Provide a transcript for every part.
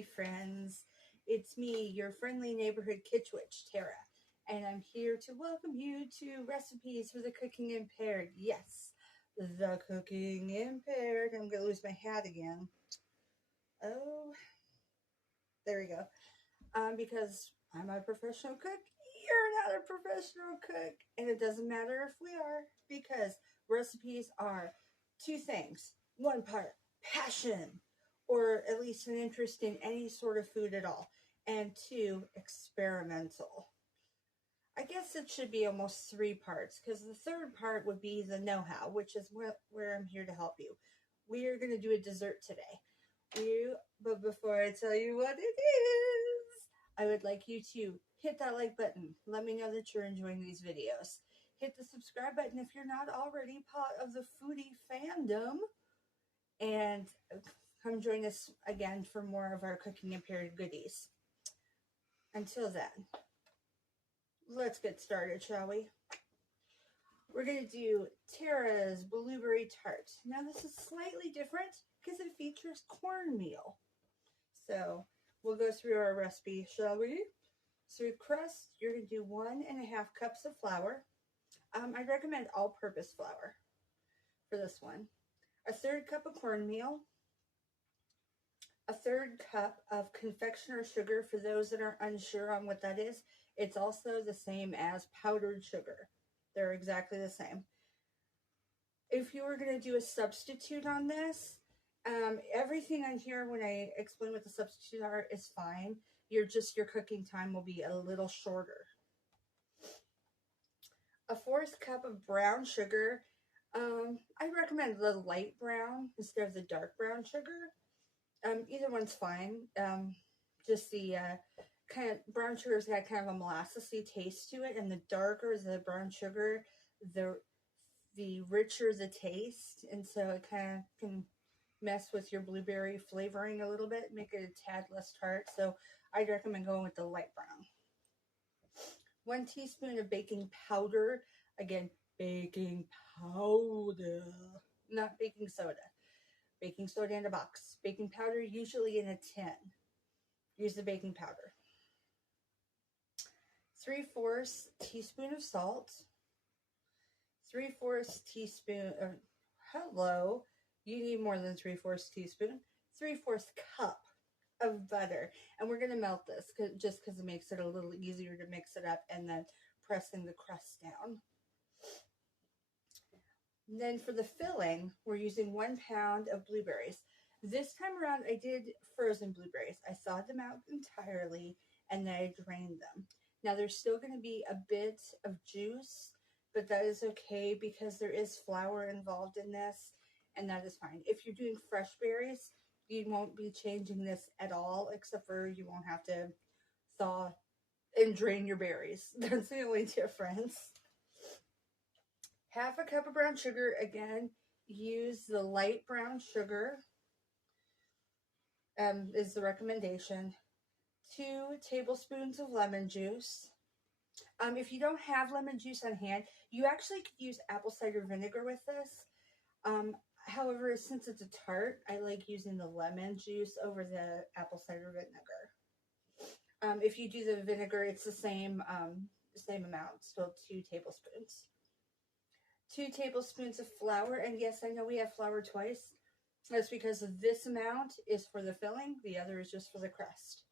Howdy friends, it's me, your friendly neighborhood kitsch witch, Tara, and I'm here to welcome you to Recipes for the Cooking Impaired. Yes, the Cooking Impaired. I'm going to lose my hat again. Oh, there we go. Because I'm a professional cook, you're not a professional cook, and it doesn't matter if we are, because recipes are two things. One part, passion, or at least an interest in any sort of food at all, and two, experimental. I guess it should be almost three parts, because the third part would be the know-how, which is where I'm here to help you. We are going to do a dessert today. But before I tell you what it is, I would like you to hit that like button. Let me know that you're enjoying these videos. Hit the subscribe button if you're not already part of the foodie fandom. And come join us again for more of our Cooking Impaired goodies. Until then, let's get started, shall we? We're going to do Tera's Blueberry Tart. Now this is slightly different because it features cornmeal. So we'll go through our recipe, shall we? So crust, you're going to do 1.5 cups of flour. I recommend all-purpose flour for this one. 1/3 cup of cornmeal. 1/3 cup of confectioner sugar. For those that are unsure on what that is, it's also the same as powdered sugar. They're exactly the same. If you were going to do a substitute on this, everything on here when I explain what the substitutes are is fine. Your cooking time will be a little shorter. 1/4 cup of brown sugar. I recommend the light brown instead of the dark brown sugar. Either one's fine. Just the kind of brown sugar's got kind of a molassesy taste to it, and the darker the brown sugar, the richer the taste, and so it kind of can mess with your blueberry flavoring a little bit, make it a tad less tart. So I'd recommend going with the light brown. 1 teaspoon of baking powder. Again, baking powder, not baking soda. Baking soda in a box. Baking powder usually in a tin. Use the baking powder. 3/4 teaspoon of salt. 3/4 teaspoon of, hello, you need more than 3/4 teaspoon. 3/4 cup of butter. And we're going to melt this just because it makes it a little easier to mix it up and then pressing the crust down. And then for the filling, we're using 1 pound of blueberries. This time around, I did frozen blueberries. I thawed them out entirely and then I drained them. Now there's still going to be a bit of juice, but that is okay because there is flour involved in this, and that is fine. If you're doing fresh berries, you won't be changing this at all, except for you won't have to thaw and drain your berries. That's the only difference. 1/2 cup of brown sugar. Again, use the light brown sugar, is the recommendation. 2 tablespoons of lemon juice. If you don't have lemon juice on hand, you actually could use apple cider vinegar with this. However, since it's a tart, I like using the lemon juice over the apple cider vinegar. If you do the vinegar, it's the same amount, still 2 tablespoons. 2 tablespoons of flour, and yes, I know we have flour twice. That's because this amount is for the filling, the other is just for the crust.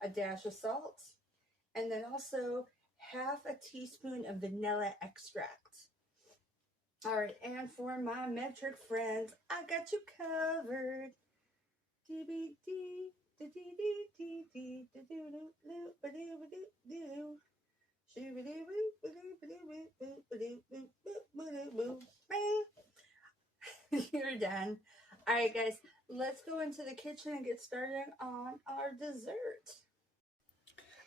A dash of salt, and then also 1/2 teaspoon of vanilla extract. All right, and for my metric friends, I got you covered. You're done. All right, guys, let's go into the kitchen and get started on our dessert.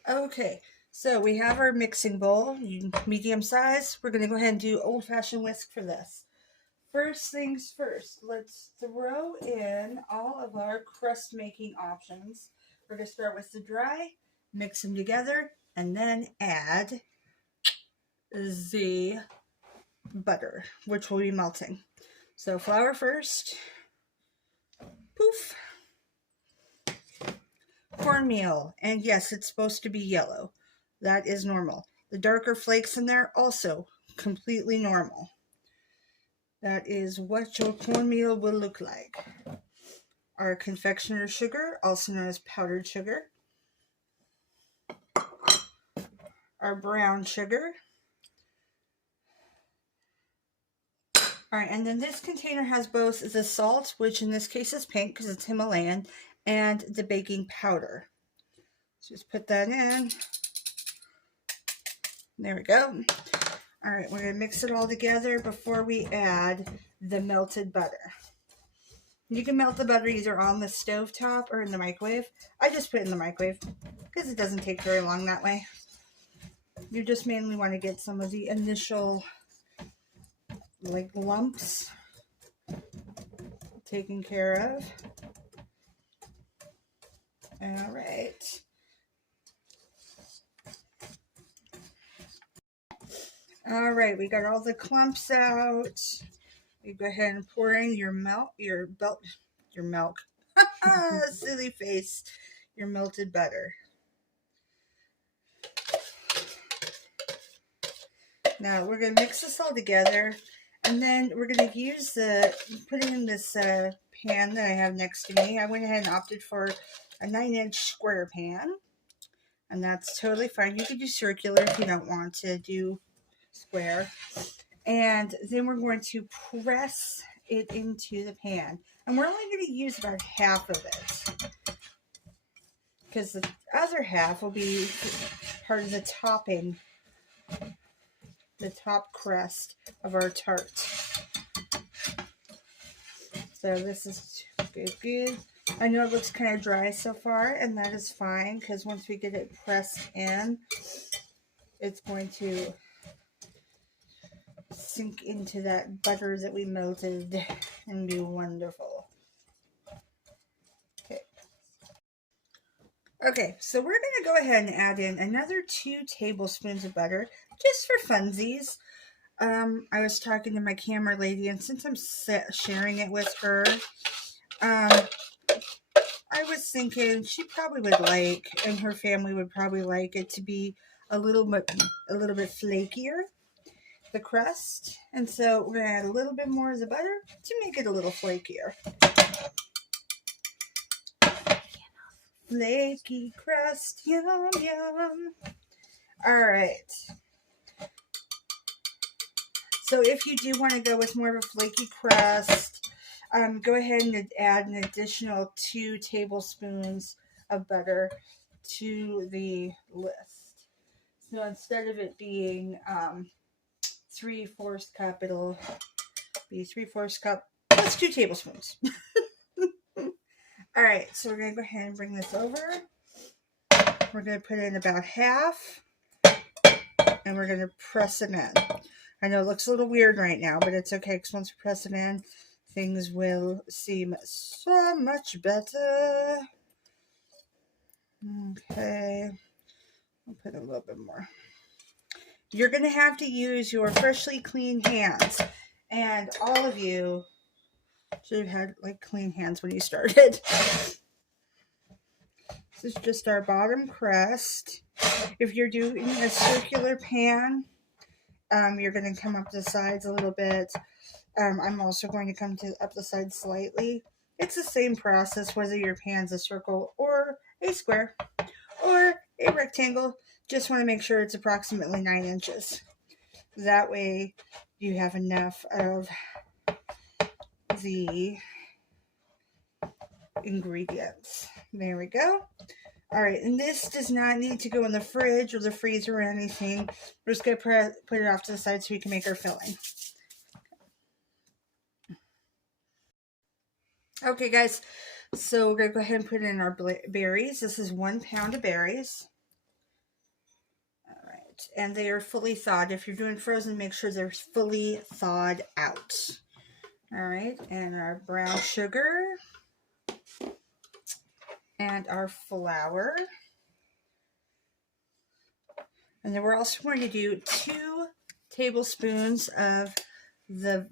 Okay, so we have our mixing bowl, medium size. We're going to go ahead and do old-fashioned whisk for this. First things first, let's throw in all of our crust making options. We're going to start with the dry, mix them together, and then add the butter, which will be melting. So flour first. Poof. cornmeal. And yes, it's supposed to be yellow. That is normal. The darker flakes in there, also completely normal. That is what your cornmeal will look like. Our confectioner's sugar, also known as powdered sugar. Our brown sugar. All right, and then this container has both the salt, which in this case is pink because it's Himalayan, and the baking powder. Just put that in. There we go. All right, we're going to mix it all together before we add the melted butter. You can melt the butter either on the stove top or in the microwave. I just put it in the microwave because it doesn't take very long that way. You just mainly want to get some of the initial like lumps taken care of. All right. All right, we got all the clumps out. You go ahead and pour in your milk, silly face, your melted butter. Now we're gonna mix this all together, and then we're gonna use put it in this pan that I have next to me. I went ahead and opted for a 9-inch square pan, and that's totally fine. You could do circular if you don't want to do square. And then we're going to press it into the pan. And we're only going to use about half of it, because the other half will be part of the topping, the top crust of our tart. So this is good. I know it looks kind of dry so far, and that is fine, because once we get it pressed in, it's going to sink into that butter that we melted and be wonderful. Okay, so we're going to go ahead and add in another 2 tablespoons of butter, just for funsies. I was talking to my camera lady, and since I'm sharing it with her, I was thinking she probably would like, and her family would probably like it to be a little bit flakier, the crust. And so we're going to add a little bit more of the butter to make it a little flakier. Flaky crust, yum, yum. All right. So if you do want to go with more of a flaky crust, go ahead and add an additional 2 tablespoons of butter to the list. So instead of it being 3/4 cup, it'll be 3/4 cup plus 2 tablespoons. All right, so we're going to go ahead and bring this over. We're going to put in about half, and we're going to press it in. I know it looks a little weird right now, but it's okay, because once we press it in, things will seem so much better. Okay, I'll put a little bit more. You're going to have to use your freshly clean hands, and all of you should have had like clean hands when you started. This is just our bottom crust. If you're doing a circular pan, you're going to come up the sides a little bit. I'm also going to come up the sides slightly. It's the same process whether your pan's a circle or a square or a rectangle. Just want to make sure it's approximately 9 inches. That way you have enough of the ingredients. There we go. All right, and this does not need to go in the fridge or the freezer or anything. We're just going to put it off to the side so we can make our filling. Okay, guys, so we're going to go ahead and put in our berries. This is 1 pound of berries. All right, and they are fully thawed. If you're doing frozen, make sure they're fully thawed out. All right, and our brown sugar. And our flour. And then we're also going to do 2 tablespoons of the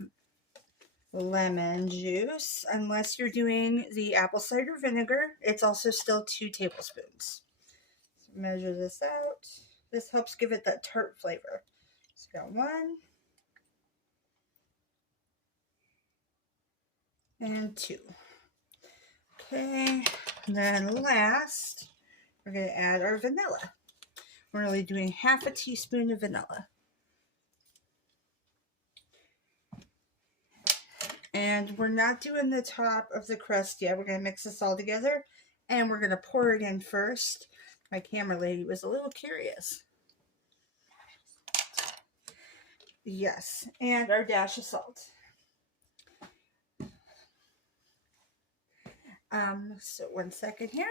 lemon juice. Unless you're doing the apple cider vinegar, it's also still 2 tablespoons. So measure this out. This helps give it that tart flavor. So got 1 and 2. Okay, and then last, we're going to add our vanilla. We're only doing half a teaspoon of vanilla. And we're not doing the top of the crust yet. We're going to mix this all together, and we're going to pour it in first. My camera lady was a little curious. Yes, and our dash of salt. So 1 second here.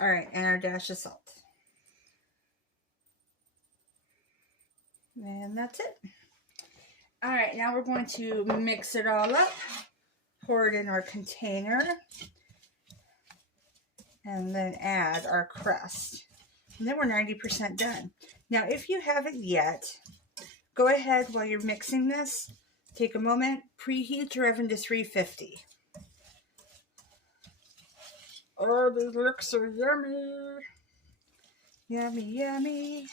All right, and our dash of salt. And that's it. All right, now we're going to mix it all up, pour it in our container, and then add our crust. And then we're 90% done. Now, if you haven't yet, go ahead while you're mixing this, take a moment, preheat your oven to 350. Oh, these look so yummy. Yummy, yummy.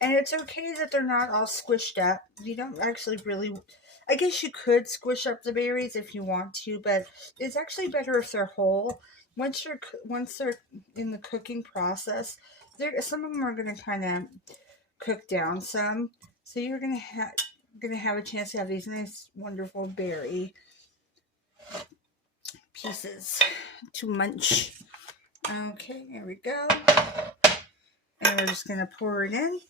And it's okay that they're not all squished up. You don't actually really, I guess you could squish up the berries if you want to, but it's actually better if they're whole. Once they're in the cooking process, some of them are going to kind of cook down some. So you're going to have a chance to have these nice, wonderful berry pieces to munch. Okay, here we go. And we're just going to pour it in.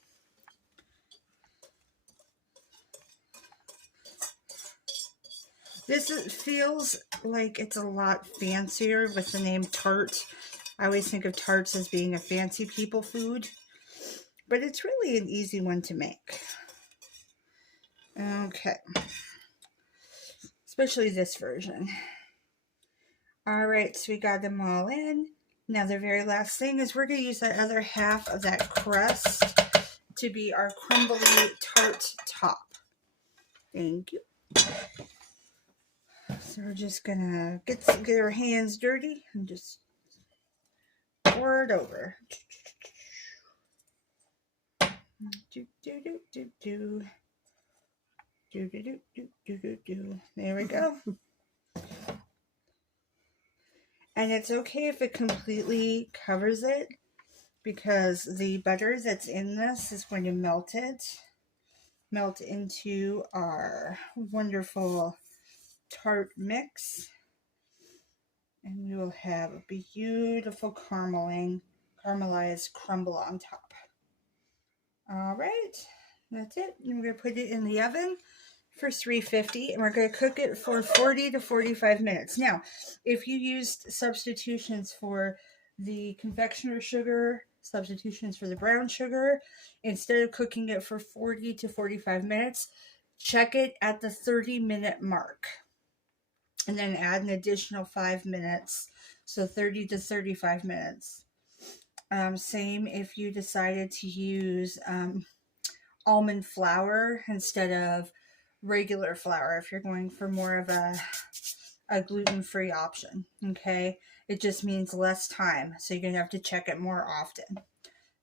This feels like it's a lot fancier with the name Tart. I always think of tarts as being a fancy people food, but it's really an easy one to make. Okay, especially this version. All right, so we got them all in. Now the very last thing is we're going to use that other half of that crust to be our crumbly tart top. Thank you. So we're just gonna get our hands dirty and just pour it over. There we go. And it's okay if it completely covers it, because the butter that's in this is going to melt into our wonderful tart mix. And we will have a beautiful caramelized crumble on top. All right, that's it. And we're going to put it in the oven for 350, and we're going to cook it for 40 to 45 minutes. Now, if you used substitutions for the confectioner sugar, substitutions for the brown sugar, instead of cooking it for 40 to 45 minutes, check it at the 30-minute mark. And then add an additional 5 minutes, so 30 to 35 minutes. Same if you decided to use almond flour instead of regular flour, if you're going for more of a gluten-free option. Okay, it just means less time, so you're gonna have to check it more often.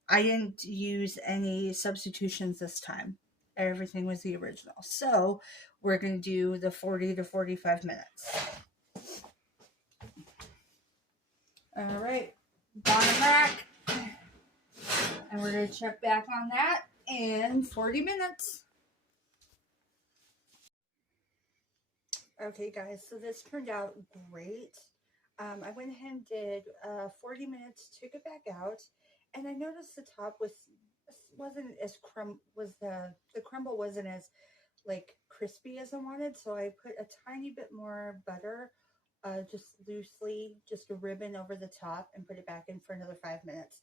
I didn't use any substitutions this time. Everything was the original. So we're going to do the 40 to 45 minutes. All right, bottom rack. And we're going to check back on that in 40 minutes. Okay, guys, so this turned out great. I went ahead and did 40 minutes, took it back out, and I noticed the top wasn't as the crumble wasn't as like crispy as I wanted, so I put a tiny bit more butter, just loosely, just a ribbon over the top, and put it back in for another 5 minutes.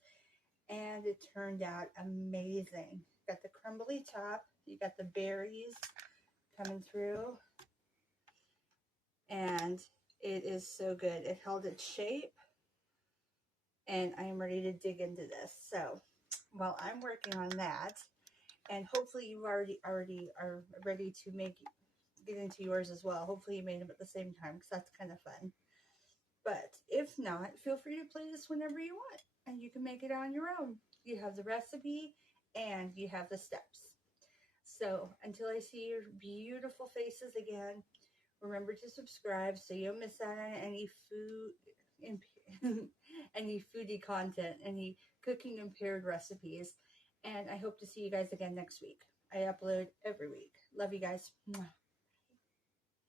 And it turned out amazing. Got the crumbly top, you got the berries coming through, and it is so good. It held its shape, and I am ready to dig into this. So while I'm working on that, and hopefully you already are ready to make get into yours as well. Hopefully you made them at the same time because that's kind of fun. But if not, feel free to play this whenever you want and you can make it on your own. You have the recipe and you have the steps. So until I see your beautiful faces again, remember to subscribe so you don't miss out on any any foodie content, any cooking impaired recipes. And I hope to see you guys again next week. I upload every week. Love you guys. Mwah.